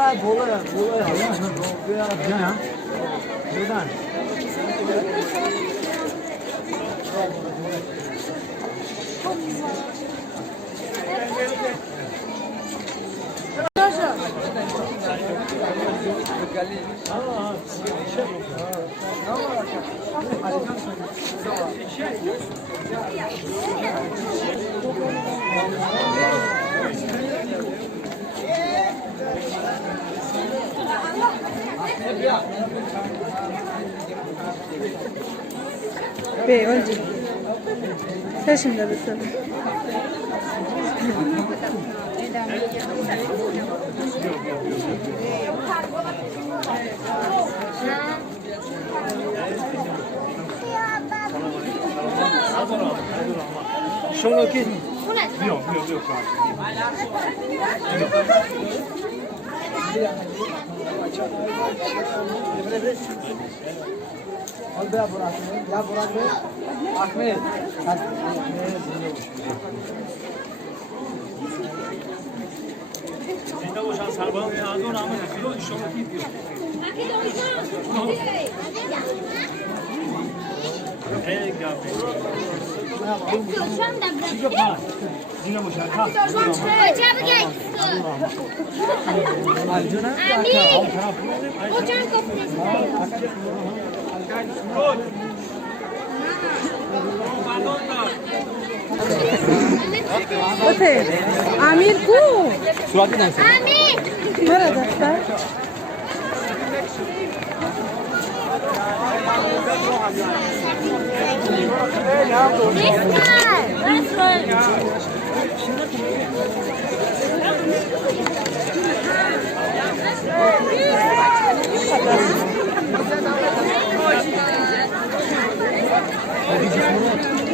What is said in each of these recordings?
Vai, bola ya. Ya. Buradan. Bey, önce. Sen şimdi de söyle. Şunu ki. Yok. Al be Burak. Ya Burak be. Ahmet. Senda boşan sarbanın ağzına ama kilo şunu gidiyor. Hey gel. Zina boşan ha. Arjuna. Ote. Amir ku. Surat nasıl? Nerede sen?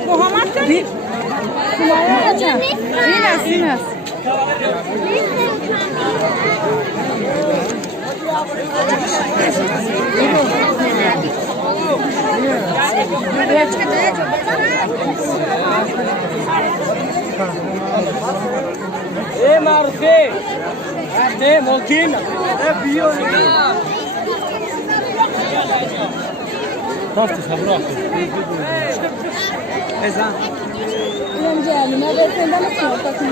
Muhammed Ali. Sumaya hocam. Sinas. Marufe. Mungkin. Bio. Nasıl sabır Ezan. Önce elime de senden nasıl olsun?